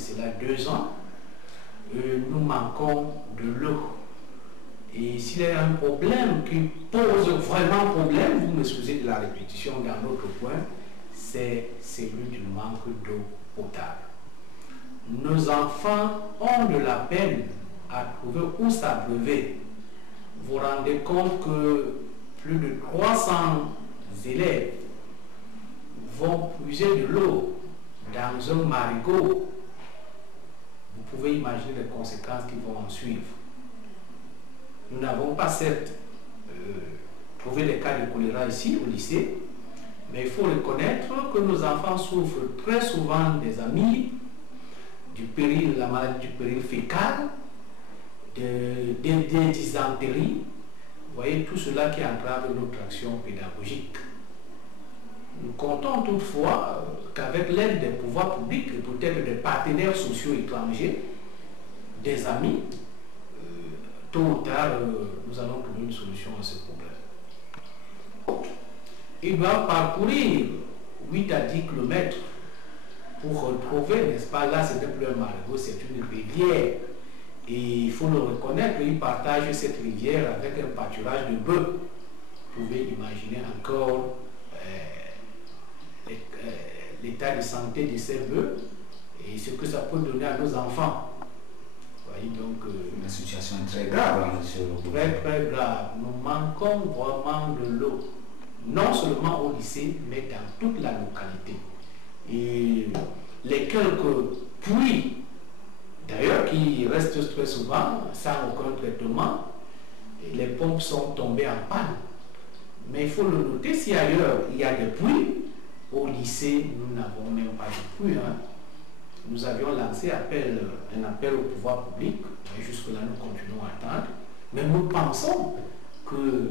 cela 2 ans, nous manquons de l'eau. Et s'il y a un problème qui pose vraiment problème, vous m'excusez de la répétition dans notre point, c'est celui du manque d'eau potable. Nos enfants ont de la peine à trouver où s'abreuver. Vous vous rendez compte que plus de 300 élèves vont puiser de l'eau dans un marigot. Vous pouvez imaginer les conséquences qui vont en suivre. Nous n'avons pas certes trouvé les cas de choléra ici au lycée, mais il faut reconnaître que nos enfants souffrent très souvent des amyes, du péril, la maladie du péril fécal, des dysenteries. Vous voyez tout cela qui entrave notre action pédagogique. Nous comptons toutefois qu'avec l'aide des pouvoirs publics et peut-être des partenaires sociaux étrangers, des amis, tôt ou tard, nous allons trouver une solution à ce problème. Il doit parcourir 8 à 10 km pour retrouver, n'est-ce pas, là ce n'est plus un marigot, c'est une rivière. Et il faut le reconnaître, il partage cette rivière avec un pâturage de bœufs. Vous pouvez imaginer encore l'état de santé de ces bœufs et ce que ça peut donner à nos enfants. Vous voyez, donc, la situation est très grave, hein, monsieur. Très très grave. Nous manquons vraiment de l'eau, non seulement au lycée, mais dans toute la localité. Et les quelques puits, d'ailleurs, qui restent très souvent sans aucun traitement, et les pompes sont tombées en panne. Mais il faut le noter, si ailleurs il y a des puits, au lycée, nous n'avons même pas de puits. Hein. Nous avions lancé un appel au pouvoir public, et jusque-là nous continuons à attendre, mais nous pensons que